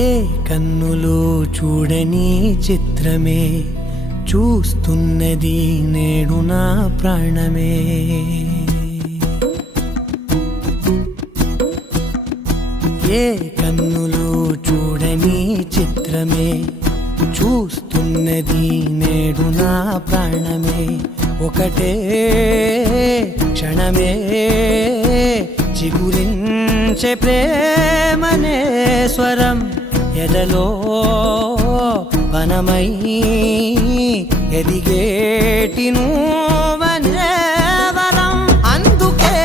ఏ కన్నులు చూడని చిత్రమే చూస్తున్నది నేడు నా ప్రాణమే. ఏ కన్నులు చూడని చిత్రమే చూస్తున్నది నేడు నా ప్రాణమే. ఒకటే క్షణమే చిగురించే ప్రేమనే స్వరం ఎదలో వనమై ఎదిగేటి నువ్వనే వరం. అందుకే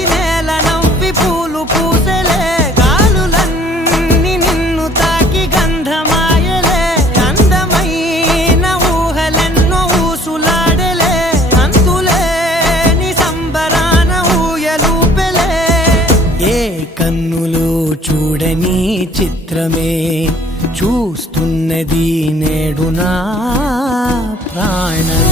ఈ నేల నవ్వి పూలు పూసెలే, గాలులన్నీ నిన్ను తాకి గంధమాయలే. అందమైన ఊహలెన్నో ఊసులాడలే, అంతులేని సంబరాన ఊయలూపెలే. ఏ కన్నులు చూడని చిత్రమే చూస్తున్నది నేడు నా ప్రాణమే.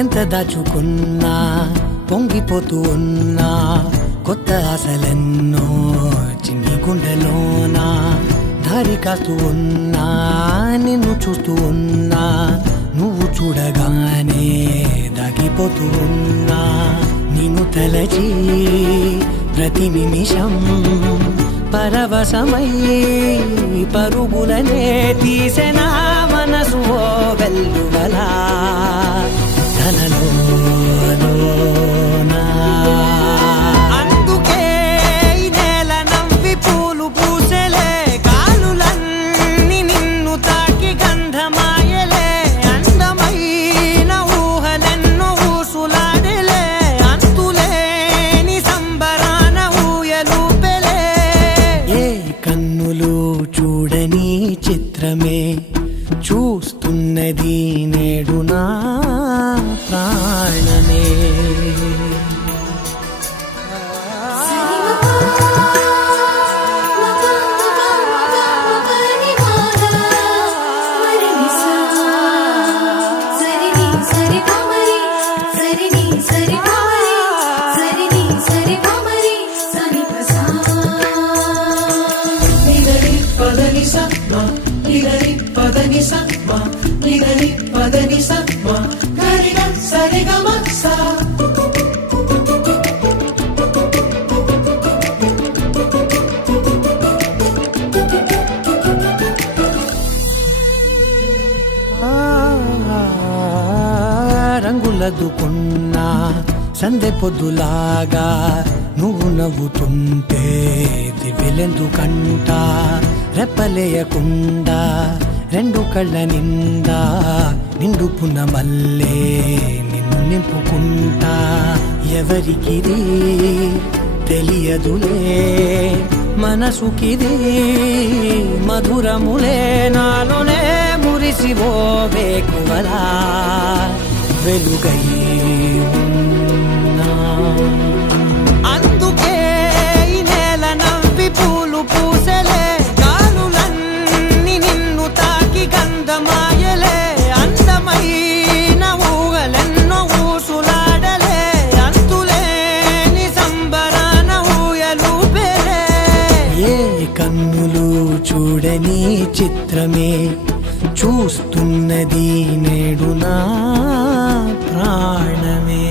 ఎంత దాచుకున్నా పొంగిపోతూ ఉన్నా, కొత్త ఆశలెన్నో చిన్ని గుండెలోనా. దారి కాస్తూ ఉన్నా, నిన్ను చూస్తూ ఉన్నా, నువ్వు చూడగానే దాగిపోతూ ఉన్నా. నిన్ను తలచి ప్రతి నిమిషం పరవశమై పరుగులనే తీసెనా మనసు ఓ వెల్లువలా. అందుకే ఈ నేల నవ్వి పూలు పూసెలే, గాలులన్నీ నిన్ను తాకి గంధమాయలే. అందమైన ఊహలెన్నో ఊసులాడలే, అంతులేని సంబరాన ఊయలూపెలే. ఏ కన్నులు చూడని చిత్రమే చూస్తున్నది నేడు నా ప్రాణమే. రంగులదుకున్నా సందె పొద్దులాగా నువ్వు నవ్వుతుంటే దివ్వెలెందుకంట. రెప్పలేయకుండా రెండు కళ్ళ నిండా నిండు పున్నమల్లే నిన్ను నింపుకుంటా. ఎవరికిది తెలియదులే మనసుకిది మధురములే, నాలోనే మురిసివో వేకువలా వెలుగై ఉన్నా. అందుకే ఈ నేల నవ్వి పూలు పూసెలే, గాలులన్నీ నిన్ను తాకి గంధమాయలే. అందమైన ఊహలెన్నో ఊసులాడలే, అంతులేని సంబరాన ఊయలూపెలే. ఏ కన్నులు చూడని చిత్రమే చూస్తున్నది నేడు నా ప్రాణమే.